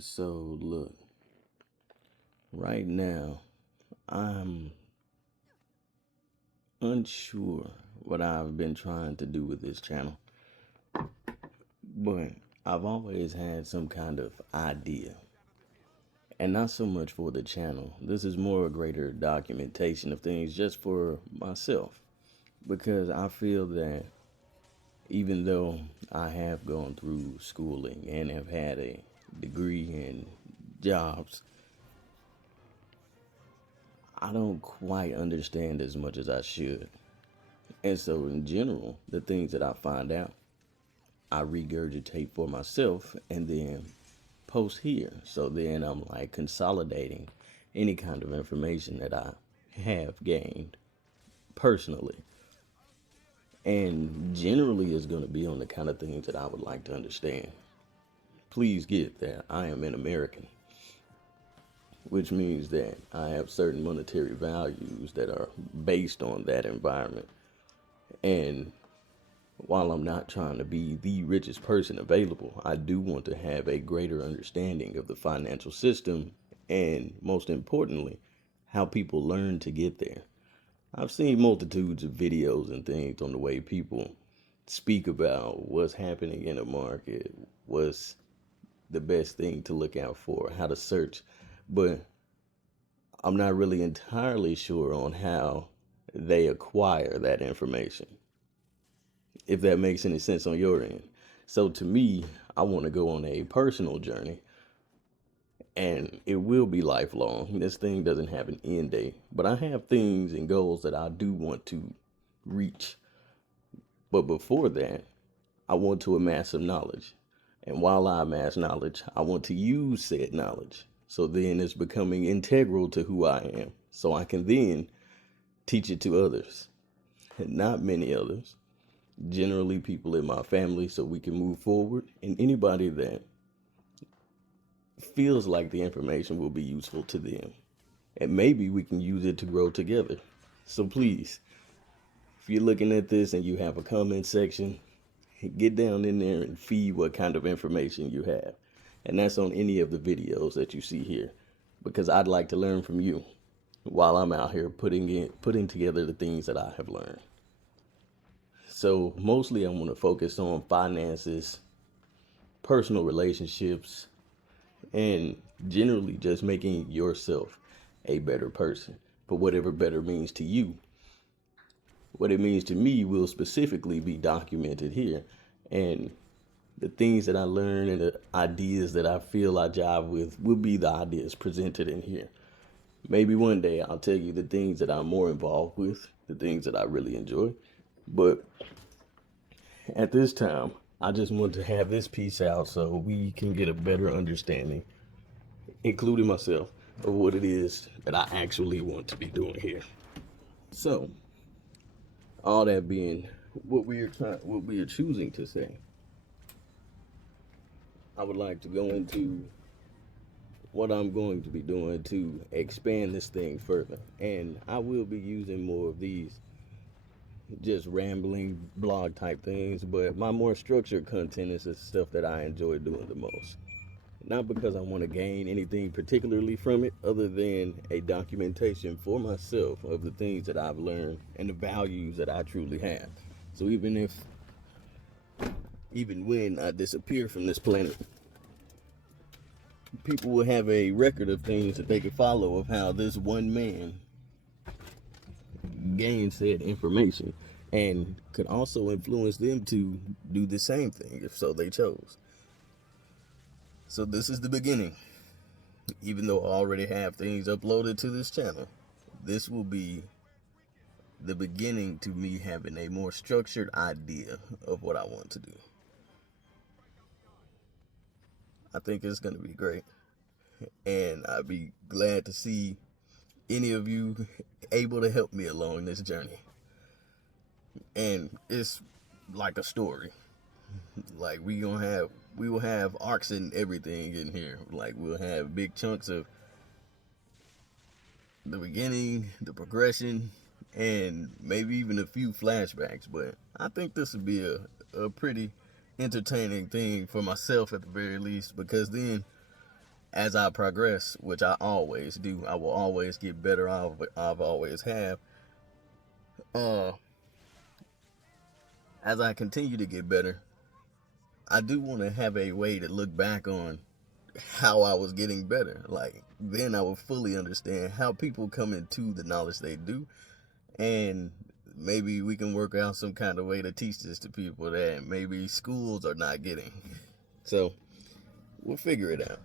So look, right now I'm unsure what I've been trying to do with this channel, but I've always had some kind of idea. And not so much for the channel. This is more a greater documentation of things just for myself. Because I feel that even though I have gone through schooling and have had a degree and jobs, I don't quite understand as much as I should. And so, in general, the things that I find out, I regurgitate for myself and then post here. So then I'm like consolidating any kind of information that I have gained personally. And generally, is going to be on the kind of things that I would like to understand. Please get that I am an American, which means that I have certain monetary values that are based on that environment. And while I'm not trying to be the richest person available, I do want to have a greater understanding of the financial system and, most importantly, how people learn to get there. I've seen multitudes of videos and things on the way people speak about what's happening in the market, what's the best thing to look out for, how to search, but I'm not really entirely sure on how they acquire that information, if that makes any sense on your end. So to me, I want to go on a personal journey, and it will be lifelong. This thing doesn't have an end date, but I have things and goals that I do want to reach. But before that, I want to amass some knowledge. And while I amass knowledge, I want to use said knowledge. So then it's becoming integral to who I am. So I can then teach it to others. Not many others. Generally people in my family, so we can move forward. And anybody that feels like the information will be useful to them. And maybe we can use it to grow together. So please, if you're looking at this and you have a comment section, get down in there and feed what kind of information you have. And that's on any of the videos that you see here. Because I'd like to learn from you while I'm out here putting together the things that I have learned. So mostly I want to focus on finances, personal relationships, and generally just making yourself a better person. But whatever better means to you, what it means to me will specifically be documented here. And the things that I learn and the ideas that I feel I jive with will be the ideas presented in here. Maybe one day I'll tell you the things that I'm more involved with, the things that I really enjoy. But at this time, I just want to have this piece out so we can get a better understanding, including myself, of what it is that I actually want to be doing here. So, all that being what we are choosing to say, I would like to go into what I'm going to be doing to expand this thing further. And I will be using more of these just rambling blog type things, but my more structured content is the stuff that I enjoy doing the most. Not because I want to gain anything particularly from it, other than a documentation for myself of the things that I've learned and the values that I truly have. So even when I disappear from this planet, people will have a record of things that they can follow of how this one man gained said information and could also influence them to do the same thing if so they chose. So this is the beginning. Even though I already have things uploaded to this channel, this will be the beginning to me having a more structured idea of what I want to do. I think it's going to be great. And I'd be glad to see any of you able to help me along this journey. And it's like a story. Like we will have arcs and everything in here. Like we'll have big chunks of the beginning, the progression, and maybe even a few flashbacks. But I think this would be a pretty entertaining thing for myself at the very least, because then as I progress, which I always do, I will always get better. I've always have. Uh, as I continue to get better, I do want to have a way to look back on how I was getting better. Like, then I will fully understand how people come into the knowledge they do, and maybe we can work out some kind of way to teach this to people that maybe schools are not getting. So we'll figure it out.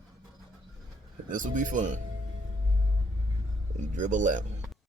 This will be fun. And dribble out.